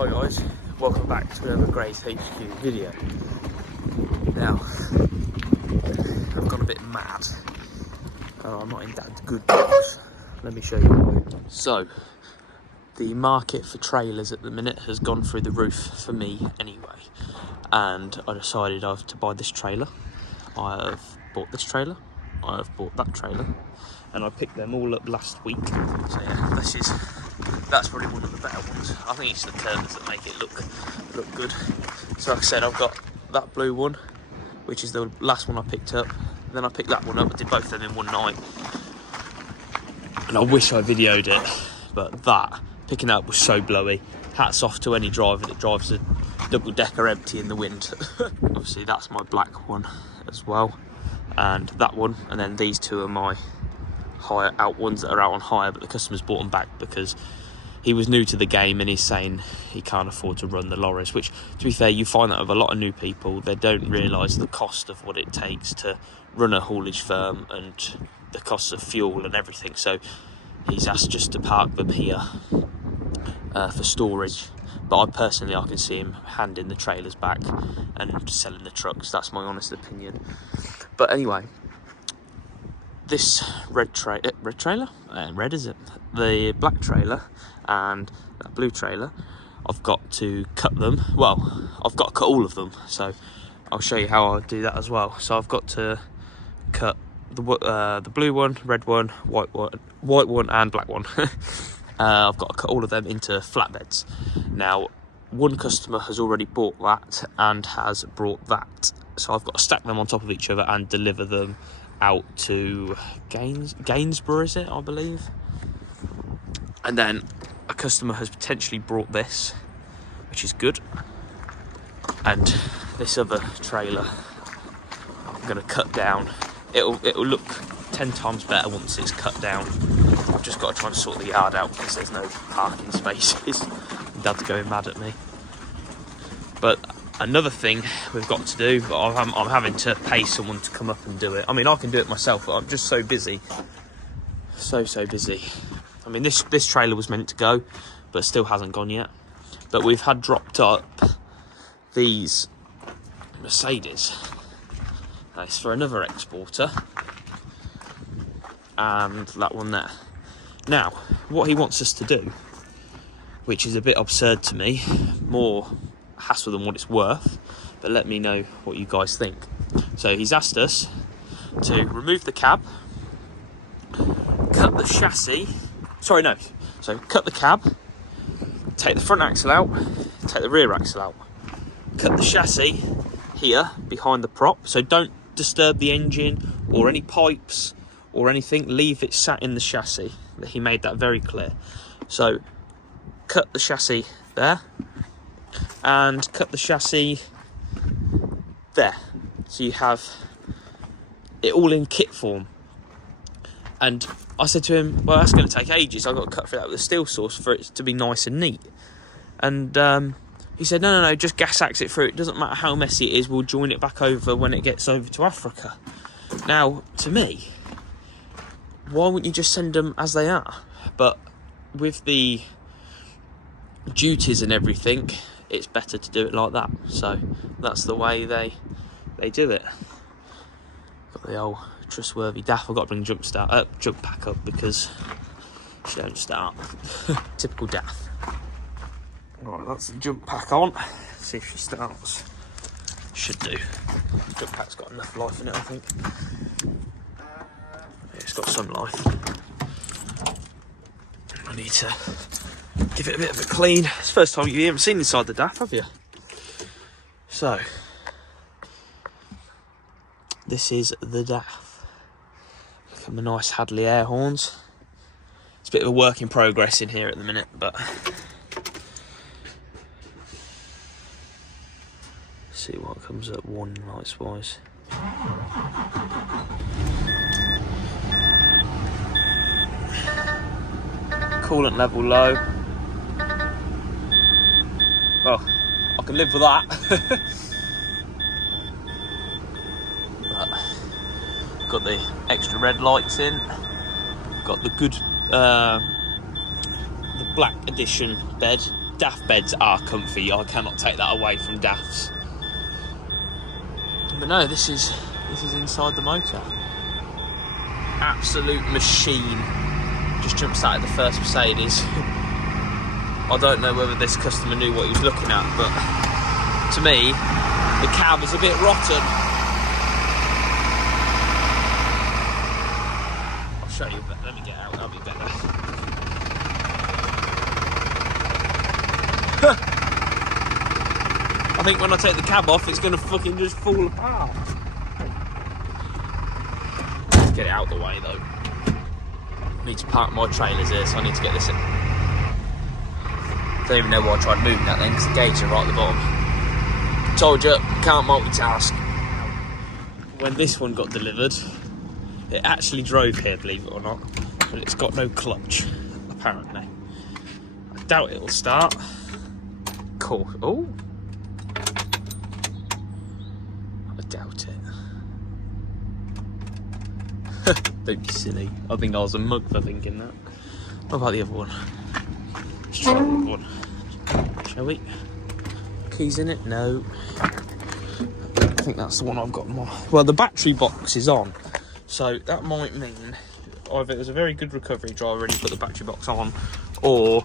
Hi guys, welcome back to another Grace HQ video. Now, I've gone a bit mad. I'm not in that good books. Let me show you why. So, the market for trailers at the minute has gone through the roof for me anyway. And I decided I have to buy this trailer. I have bought this trailer. I have bought that trailer. And I picked them all up last week. So yeah, that's probably one of the better ones. I think it's the curtains that make it look good. So like I said, I've got that blue one, which is the last one I picked up. Then I picked that one up. I did both of them in one night. And I wish I videoed it, but that picking up was so blowy. Hats off to any driver that drives a double decker empty in the wind. Obviously that's my black one as well, and that one, and then these two are my hire out ones that are out on hire, but the customer's bought them back because he was new to the game and he's saying he can't afford to run the lorries, which, to be fair, you find that with a lot of new people. They don't realise the cost of what it takes to run a haulage firm and the cost of fuel and everything. So he's asked just to park them here for storage, but I can see him handing the trailers back and selling the trucks. That's my honest opinion. But anyway, this red trailer, red is it? The black trailer and that blue trailer, I've got to cut them. Well, I've got to cut all of them, so I'll show you how I do that as well. So I've got to cut the blue one, red one, white one, and black one. I've got to cut all of them into flatbeds. Now, one customer has already bought that and has brought that, so I've got to stack them on top of each other and deliver them out to Gainsborough, is it, I believe. And then a customer has potentially brought this, which is good. And this other trailer I'm going to cut down. It'll look 10 times better once it's cut down. I've just got to try and sort the yard out because there's no parking spaces. Dad's going mad at me. But another thing we've got to do, but I'm having to pay someone to come up and do it. I mean, I can do it myself, but I'm just so busy. So busy. I mean, this trailer was meant to go, but still hasn't gone yet. But we've had dropped up these Mercedes. It's for another exporter. And that one there. Now, what he wants us to do, which is a bit absurd to me, more hassle than what it's worth, but let me know what you guys think. So he's asked us to remove the cab, cut the chassis, cut the cab, take the front axle out, take the rear axle out, cut the chassis here behind the prop, so don't disturb the engine or any pipes or anything, leave it sat in the chassis. He made that very clear. So cut the chassis there and cut the chassis there, so you have it all in kit form. And I said to him, well, that's going to take ages. I've got to cut through that with a steel saw for it to be nice and neat. And he said, no, just gas axe it through. It doesn't matter how messy it is, we'll join it back over when it gets over to Africa. Now, to me, why wouldn't you just send them as they are? But with the duties and everything, it's better to do it like that. So that's the way they do it. Got the old trustworthy DAF. I've got to bring jump pack up because she don't start. Typical DAF. Right, that's the jump pack on. See if she starts. Should do. Jump pack's got enough life in it, I think. Yeah, it's got some life. I need to give it a bit of a clean. It's the first time you haven't seen inside the DAF, have you? So, this is the DAF. Look at the nice Hadley air horns. It's a bit of a work in progress in here at the minute, but see what comes up one lights wise. Coolant level low. Well, I can live with that. Got the extra red lights in. Got the good, the black edition bed DAF beds are comfy. I cannot take that away from DAFs. But no, this is inside the motor. Absolute machine. Just jumps out of the first Mercedes. I don't know whether this customer knew what he was looking at, but to me, the cab is a bit rotten. I'll show you, but let me get out, that'll be better. I think when I take the cab off, it's going to fucking just fall apart. Let's get it out of the way though. I need to park my trailers here, so I need to get this in. I don't even know why I tried moving that then, because the gauges are right at the bottom. Told you, can't multitask. When this one got delivered, it actually drove here, believe it or not, but it's got no clutch, apparently. I doubt it'll start. Cool. Oh, I doubt it. Don't be silly. I think I was a mug for thinking that. What about the other one? Let's try the other one. Shall we? Keys in it? No. I think that's the one I've got more. Well, the battery box is on, so that might mean either it was a very good recovery driver and he put the battery box on, or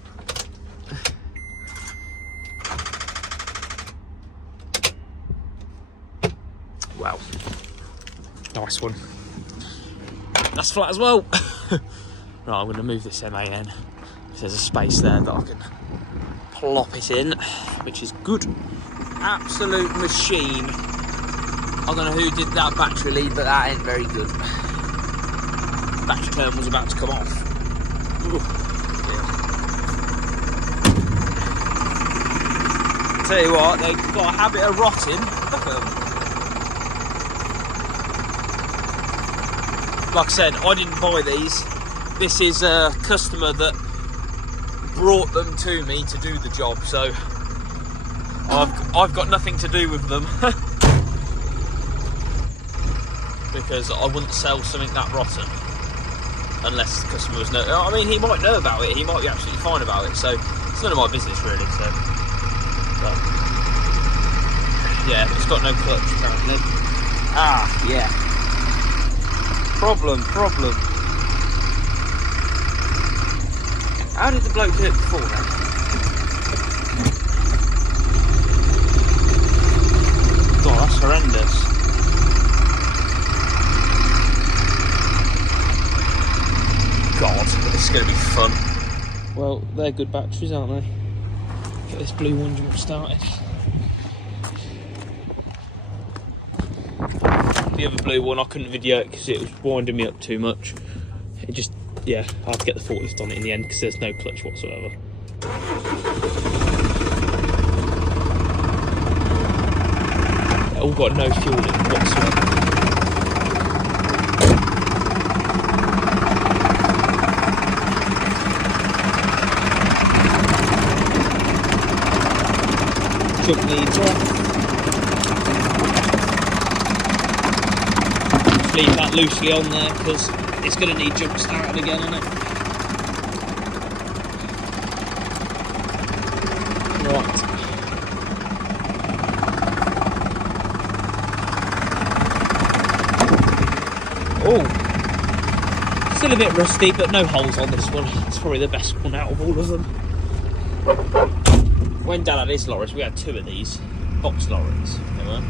wow, nice one. That's flat as well. Right, I'm going to move this MAN. There's a space there that I can plop it in, which is good. Absolute machine. I don't know who did that battery lead, but that ain't very good. Battery terminal's about to come off. Ooh, yeah. Tell you what, they've got a habit of rotting. Look at them. Like I said, I didn't buy these. This is a customer that brought them to me to do the job, so I've got nothing to do with them. Because I wouldn't sell something that rotten unless the customer was I mean, he might know about it, he might be absolutely fine about it, so it's none of my business really. So, but yeah, it's got no clutch apparently. Ah, yeah. Problem. How did the bloke do it before then? God, that's horrendous. God, this is going to be fun. Well, they're good batteries, aren't they? Get this blue one jump started. The other blue one, I couldn't video it because it was winding me up too much. It just, yeah, I had to get the forklift on it in the end because there's no clutch whatsoever. They've all got no fuel in whatsoever. Jump leads off. Leave that loosely on there because it's going to need jump started again, isn't it? Right. Oh, still a bit rusty, but no holes on this one. It's probably the best one out of all of them. When Dad had his lorries, we had two of these box lorries. They were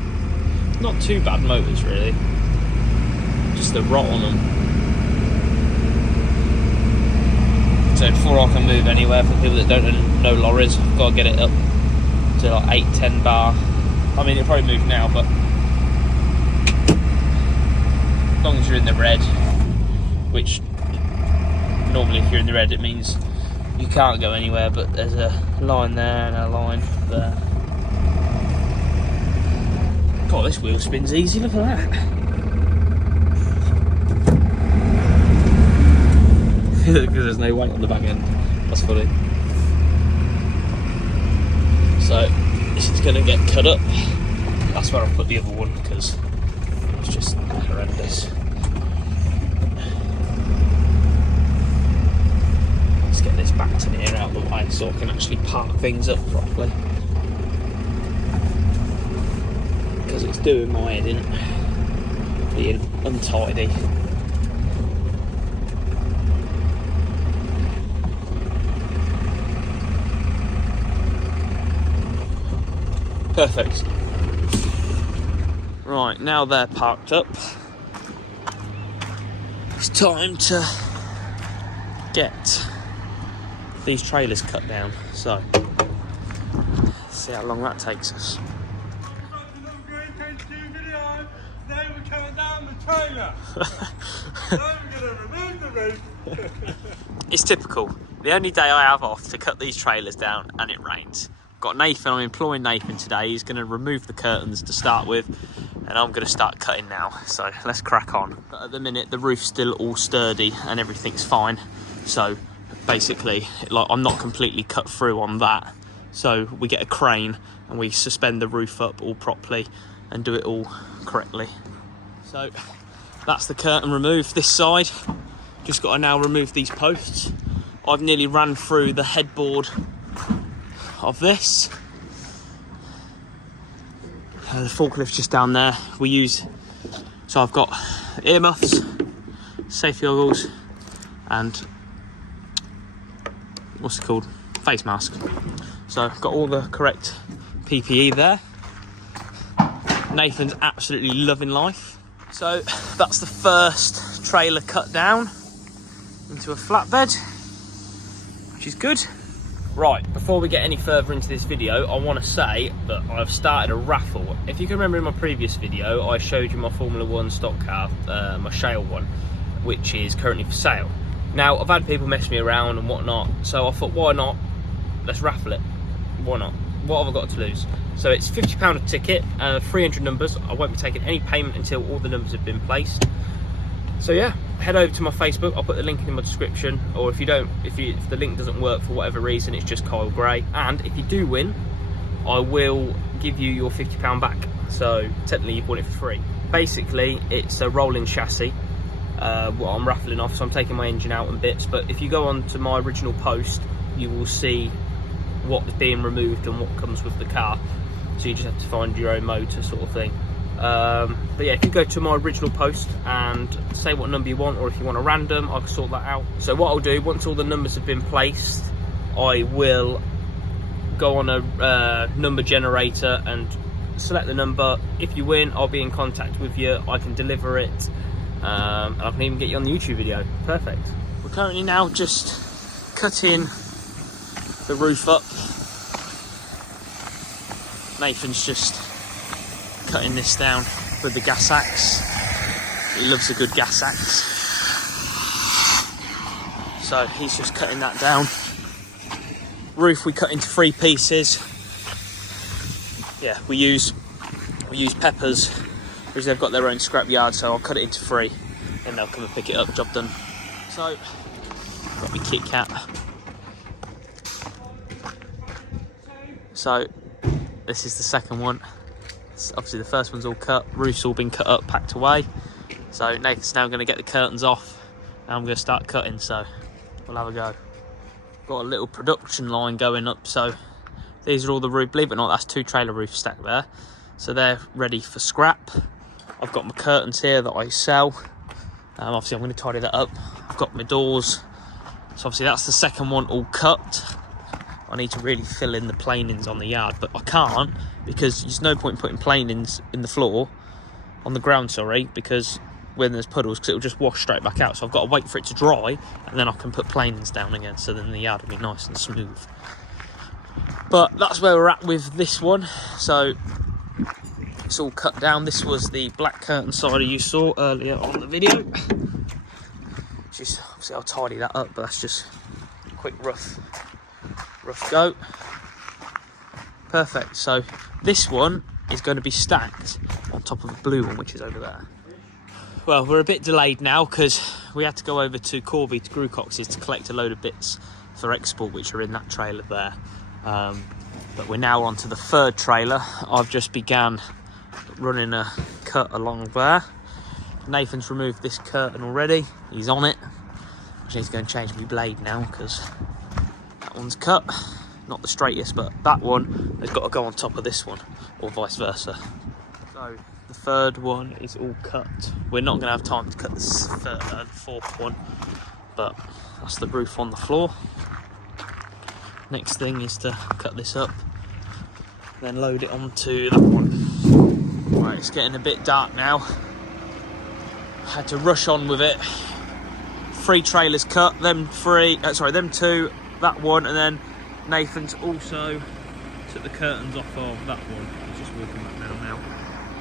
not too bad motors, really. Just the rot on them. So before I can move anywhere, for people that don't know lorries, I've got to get it up to like 8-10 bar. I mean, it'll probably move now, but as long as you're in the red, which normally if you're in the red it means you can't go anywhere, but there's a line there and a line there. God, this wheel spins easy, look at that. Because there's no weight on the back end. That's funny. So this is going to get cut up. That's where I put the other one because it's just horrendous. Let's get get this back in here out of the way so I can actually park things up properly. Because it's doing my head in, being untidy. Perfect. Right, now they're parked up, it's time to get these trailers cut down. So, let's see how long that takes us. Today we're coming down the trailer. Now we're going to remove the roof. It's typical. The only day I have off to cut these trailers down, and it rains. Got Nathan, I'm employing Nathan today. He's going to remove the curtains to start with, and I'm going to start cutting now. So let's crack on. But at the minute, the roof's still all sturdy and everything's fine. So basically, like, I'm not completely cut through on that. So we get a crane and we suspend the roof up all properly and do it all correctly. So that's the curtain removed this side. Just got to now remove these posts. I've nearly ran through the headboard of this. The forklift's just down there. So I've got earmuffs, safety goggles, and what's it called? Face mask. So I've got all the correct PPE there. Nathan's absolutely loving life. So that's the first trailer cut down into a flatbed, which is good. Right, before we get any further into this video, I want to say that I've started a raffle. If you can remember in my previous video, I showed you my Formula 1 stock car, my Shale one, which is currently for sale. Now, I've had people mess me around and whatnot, so I thought, why not? Let's raffle it. Why not? What have I got to lose? So it's £50 a ticket, 300 numbers. I won't be taking any payment until all the numbers have been placed. So yeah, head over to my Facebook. I'll put the link in my description, or if the link doesn't work for whatever reason, it's just Kyle Gray. And if you do win, I will give you your £50 back. So technically you've won it for free. Basically, it's a rolling chassis, what I'm raffling off, so I'm taking my engine out and bits. But if you go on to my original post, you will see what's being removed and what comes with the car. So you just have to find your own motor sort of thing. But yeah, if you go to my original post and say what number you want, or if you want a random, I can sort that out. So what I'll do, once all the numbers have been placed, I will go on a number generator and select the number. If you win, I'll be in contact with you. I can deliver it, and I can even get you on the YouTube video. Perfect. We're currently now just cutting the roof up. Nathan's just cutting this down with the gas axe. He loves a good gas axe. So he's just cutting that down. Roof we cut into 3 pieces. Yeah, we use peppers because they've got their own scrap yard, so I'll cut it into 3 and they'll come and pick it up, job done. So, got my Kit Kat. So, this is the second one. Obviously the first one's all cut, roof's all been cut up, packed away. So Nathan's now going to get the curtains off and I'm going to start cutting, so we'll have a go. Got a little production line going up, so these are all the roof. Believe it or not, that's 2 trailer roofs stacked there. So they're ready for scrap. I've got my curtains here that I sell. Obviously I'm going to tidy that up. I've got my doors. So obviously that's the second one all cut. I need to really fill in the planings on the yard, but I can't because there's no point putting planings in the floor, on the ground, sorry, because when there's puddles, because it'll just wash straight back out. So I've got to wait for it to dry, and then I can put planings down again, so then the yard will be nice and smooth. But that's where we're at with this one. So it's all cut down. This was the black curtain side you saw earlier on the video. Just obviously I'll tidy that up, but that's just a quick rough go. Perfect. So this one is going to be stacked on top of the blue one, which is over there. Well, we're a bit delayed now because we had to go over to Corby to Grewcox's to collect a load of bits for export, which are in that trailer there. But we're now on to the third trailer. I've just began running a cut along there. Nathan's removed this curtain already. He's on it. I need to go and change my blade now because that one's cut, not the straightest, but that one has got to go on top of this one, or vice versa. So the third one is all cut. We're not going to have time to cut this third and fourth one, but that's the roof on the floor. Next thing is to cut this up, then load it onto that one. Right, it's getting a bit dark now. Had to rush on with it. 3 trailers cut, them 2, that one, and then Nathan's also took the curtains off of that one. He's just walking back down now.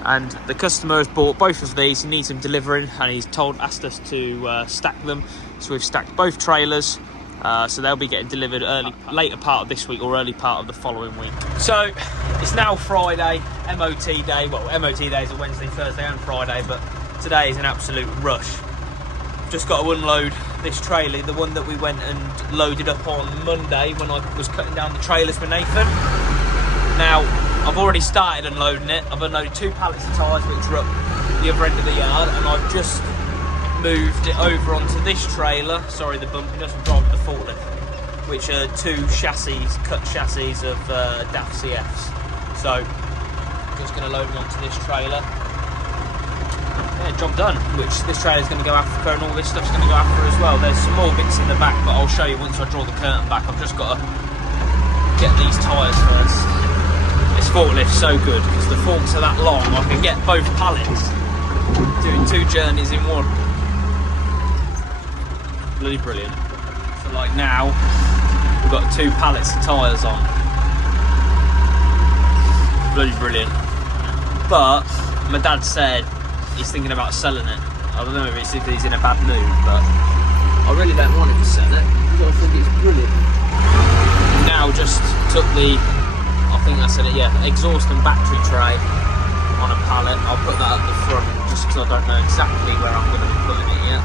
And the customer has bought both of these. He needs them delivering, and he's asked us to stack them. So we've stacked both trailers. So they'll be getting delivered later part of this week or early part of the following week. So it's now Friday, MOT day. Well, MOT day is a Wednesday, Thursday and Friday, but today is an absolute rush. Just got to unload this trailer, the one that we went and loaded up on Monday when I was cutting down the trailers for Nathan. Now, I've already started unloading it. I've unloaded 2 pallets of tyres which are up the other end of the yard, and I've just moved it over onto this trailer. Sorry, the bump, it doesn't drive the forklift, which are 2 chassis, cut chassis of DAF CFs. So, just going to load them onto this trailer. Yeah, job done, which this trailer's going to go Africa, and all this stuff's going to go Africa as well. There's some more bits in the back, but I'll show you once I draw the curtain back. I've just got to get these tyres first. This forklift's so good, because the forks are that long, I can get both pallets doing 2 journeys in one. Bloody brilliant. So like now, we've got 2 pallets of tyres on. Bloody brilliant. But my dad said he's thinking about selling it. I don't know if he's in a bad mood, but I really don't want him to sell it because I think it's brilliant. Now just took the, I think I said it, yeah, exhaust and battery tray on a pallet. I'll put that at the front just because I don't know exactly where I'm going to be putting it yet.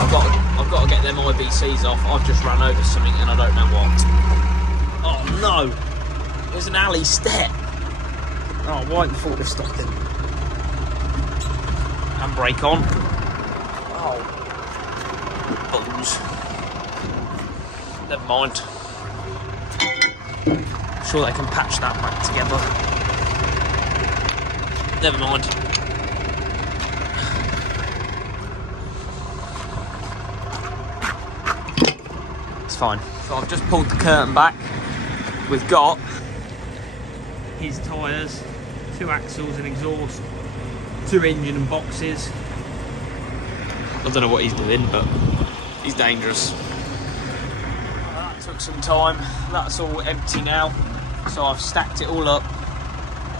I've got to get them IBCs off. I've just ran over something and I don't know what. Oh no! There's an alley step. Oh, why the forklift stopped him? Handbrake on. Oh, buttons. Never mind. I'm sure they can patch that back together. Never mind. It's fine. So I've just pulled the curtain back. We've got his tyres, 2 axles and exhaust, 2 engine and boxes. I don't know what he's doing, but he's dangerous. That took some time. That's all empty now. So I've stacked it all up.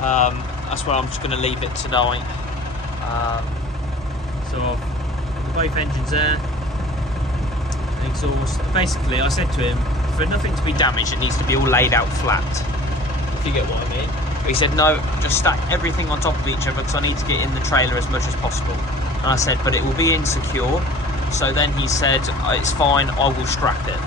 That's where I'm just going to leave it tonight. So I've got both engines there. Exhaust. Basically, I said to him, for nothing to be damaged, it needs to be all laid out flat. If you get what I mean. He said, no, just stack everything on top of each other because I need to get in the trailer as much as possible. And I said, but it will be insecure. So then he said, it's fine, I will strap it.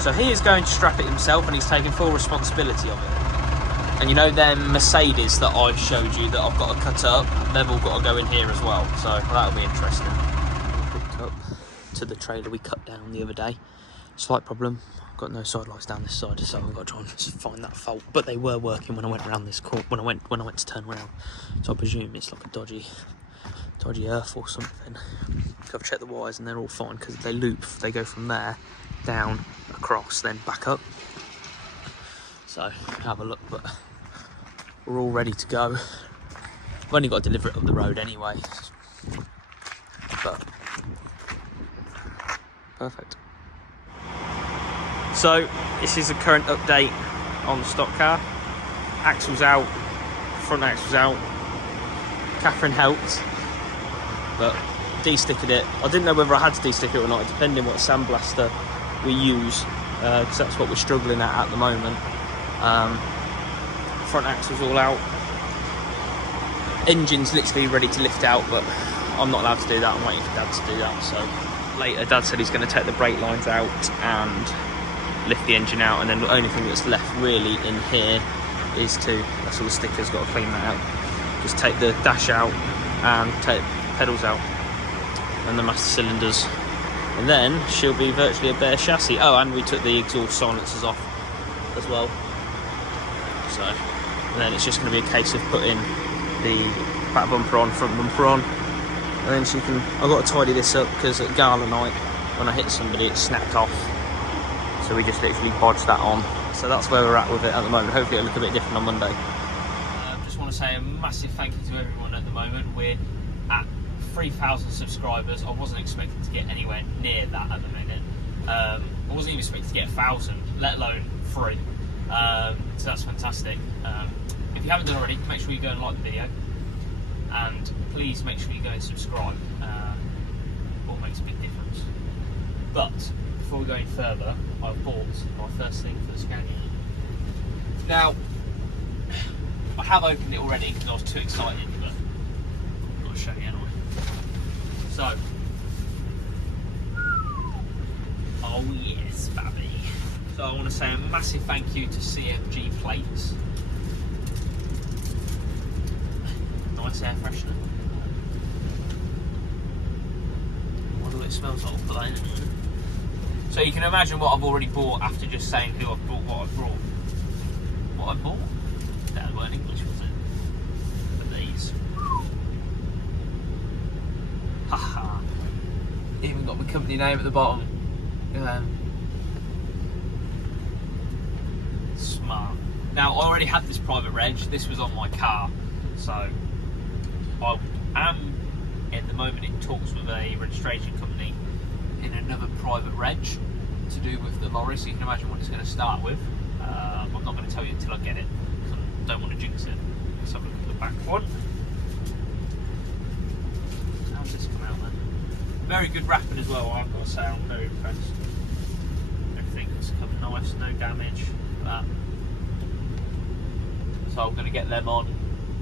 So he is going to strap it himself, and he's taking full responsibility of it. And you know them Mercedes that I've showed you that I've got to cut up, they've all got to go in here as well. So that'll be interesting. Hooked up to the trailer we cut down the other day. Slight problem. Got no side lights down this side, so I've got to try and find that fault. But they were working when I went around this corner. When I went to turn around, so I presume it's like a dodgy earth or something. So I've checked the wires and they're all fine because they loop. They go from there down, across, then back up. So have a look, but we're all ready to go. I've only got to deliver it up the road anyway. But perfect. So this is the current update on the stock car. Axle's out, front axle's out. Catherine helped, but de-stickered it. I didn't know whether I had to de-stick it or not, depending what sandblaster we use, because that's what we're struggling at the moment. Front axle's all out. Engine's literally ready to lift out, but I'm not allowed to do that. I'm waiting for Dad to do that. So later, Dad said he's going to take the brake lines out and lift the engine out, and then the only thing that's left really in here is that's all the stickers, got to clean that out. Just take the dash out and take the pedals out and the master cylinders, and then she'll be virtually a bare chassis. Oh, and we took the exhaust silencers off as well. So, and then it's just going to be a case of putting the back bumper on, front bumper on, and then she can. I've got to tidy this up because at gala night, when I hit somebody, it snapped off. So we just literally bodged that on. So that's where we're at with it at the moment. Hopefully it'll look a bit different on Monday. Just want to say a massive thank you to everyone at the moment. We're at 3,000 subscribers. I wasn't expecting to get anywhere near that at the minute. I wasn't even expecting to get 1,000, let alone 3. So that's fantastic. If you haven't done already, make sure you go and like the video, and please make sure you go and subscribe. It all makes a big difference. But before we go any further, I've bought my first thing for the Scania. Now, I have opened it already because I was too excited, but I'll show you anyway. So, oh yes, baby. So I want to say a massive thank you to CMG Plates. Nice air freshener. I wonder what it smells like. I'll put that in a minute. So you can imagine what I've already bought after just saying who I've bought, what I've brought. What I bought? That weren't English, was it? But these. Haha. Even got my company name at the bottom. Smart. Now I already had this private reg. This was on my car, so I am at the moment in talks with a registration company in another private reg to do with the lorry. So you can imagine what it's going to start with. I'm not going to tell you until I get it, because I don't want to jinx it. Let's have a look at the back one. How's this come out then? Very good wrapping as well, I've got to say. I'm very impressed. Everything's come nice, no damage. So I'm going to get them on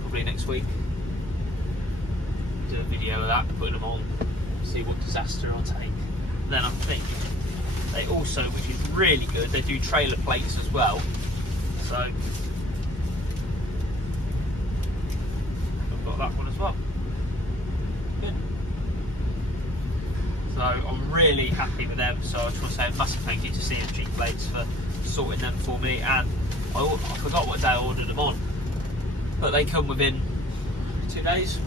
probably next week. Do a video of that, putting them on, see what disaster I'll take. Then I'm thinking they also, which is really good, they do trailer plates as well. So I've got that one as well. Good. So I'm really happy with them. So I just want to say a massive thank you to CMG Plates for sorting them for me. And I forgot what day I ordered them on, but they come within 2 days,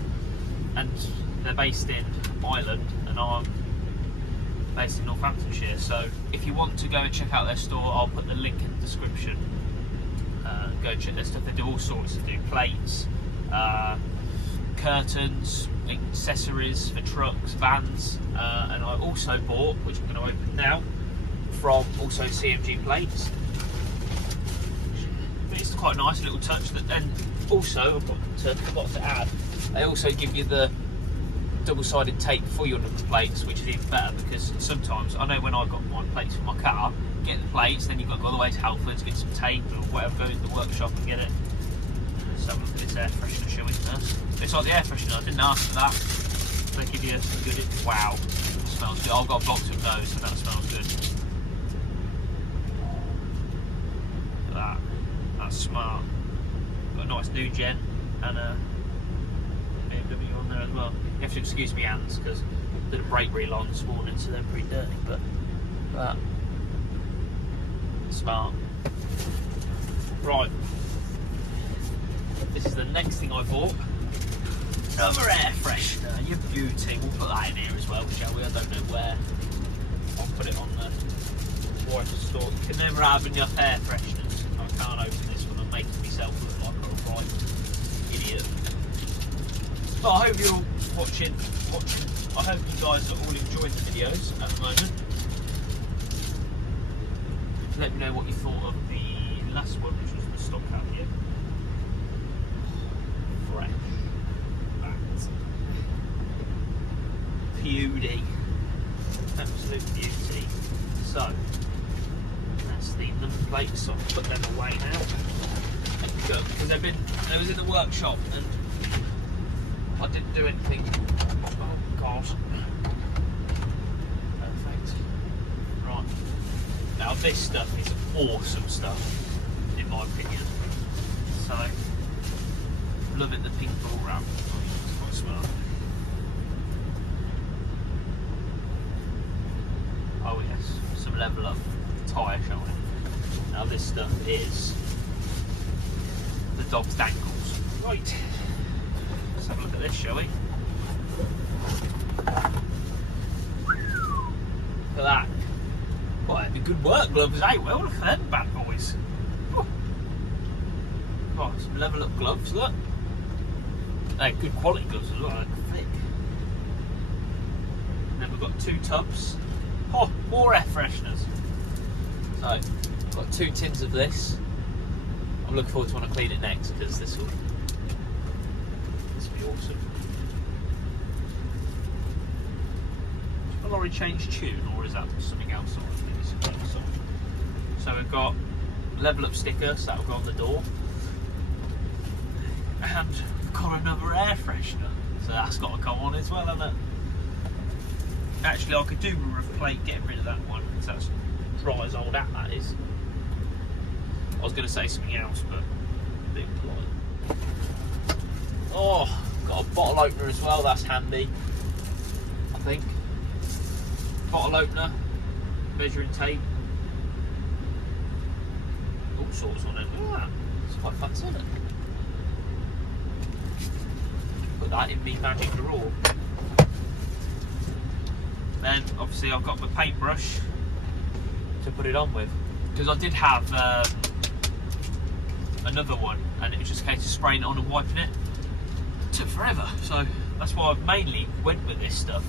and they're based in Ireland, and I'm based in Northamptonshire. So if you want to go and check out their store, I'll put the link in the description. Go check their stuff. They do all sorts. They do plates, curtains, accessories for trucks, vans, and I also bought, which I'm going to open now, from also CMG Plates. But it's quite a nice little touch. That then also I've forgot to add, they also give you the double-sided tape for your number plates, which is even better, because sometimes, I know when I got my plates for my car, get the plates, then you've got to go all the way to Halfords, get some tape or whatever, go to the workshop and get it. Let's have a look at this air freshener, shall we first? It's like the air freshener, I didn't ask for that. They give you some good, wow, it smells good. I've got a box of those, so that smells good. Look at that, that's smart. Got a nice new gen, and a BMW on there as well. You have to excuse me hands because I did a brake reel on this morning, so they're pretty dirty, but smart. Right, this is the next thing I bought. Another air freshener, you beauty. We'll put that in here as well, shall we? I don't know where. I'll put it on the wife's store. You can never have enough air fresheners. I can't open this one. I'm making myself look like a right idiot. But I hope you're watching. I hope you guys are all enjoying the videos at the moment. Let me know what you thought of the last one, which was the stock out here. Fresh. That. Beauty. Absolute beauty. So, that's the number plates, so I'll put them away now. Good, because they was in the workshop and I didn't do anything. Oh god. Perfect. Right. Now this stuff is awesome stuff, in my opinion. So, loving the pink ball wrap. It's quite smart. Oh yes, some level up tyre, shall we? Now this stuff is the dog's dangles. Right, let's have a look at this, shall we? Look at that. Well, that'd be good work gloves, eh? Well, look at them bad boys. Oh, some level up gloves, look. They're good quality gloves as well, they're thick. And then we've got 2 tubs. Oh, more air fresheners. So, I've got 2 tins of this. I'm looking forward to when I clean it next, because this will be awesome. Has the lorry changed tune, or is that something else? So we've got level up stickers that will go on the door, and we've got another air freshener, so that's got to come on as well, hasn't it? Actually, I could do with getting rid of that one, because that's dry as old that is. I was going to say something else, but a bit polite. Oh, got a bottle opener as well, that's handy, I think. Bottle opener, measuring tape, all sorts on it. Look at that, it's quite fancy, isn't it? Put that in the magic drawer. Then obviously I've got my paintbrush to put it on with, because I did have another one and it was just a case of spraying it on and wiping it. It took forever, so that's why I mainly went with this stuff.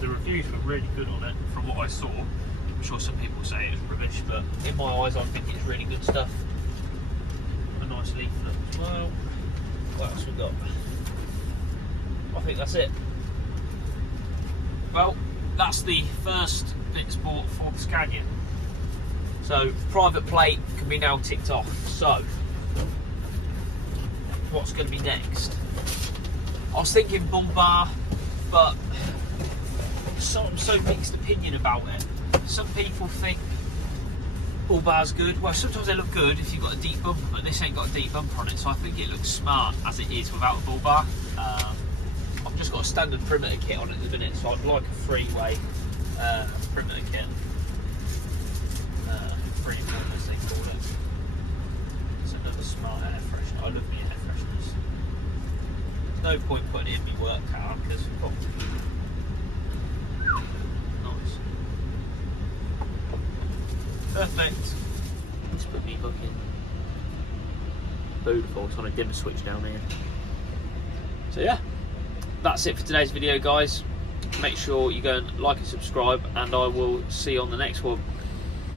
The reviews were really good on it from what I saw. I'm sure some people say it was rubbish, but in my eyes I think it's really good stuff. A nice leaflet as well. What else we got? I think that's it. Well, that's the first bits bought for the Scania. So private plate can be now ticked off. So what's going to be next? I was thinking bump bar, but I'm so mixed opinion about it. Some people think bull bar's good. Well, sometimes they look good if you've got a deep bumper, but this ain't got a deep bumper on it, so I think it looks smart as it is without a bull bar. I've just got a standard perimeter kit on it at the minute, so I'd like a freeway perimeter kit. Freeway, as they call it. It's another smart air freshener. I love the air fresheners. There's no point putting it in my work car because nice. Perfect. Let's put me fucking beautiful. It's on a dimmer switch down here. So yeah. That's it for today's video, guys. Make sure you go and like and subscribe, and I will see you on the next one.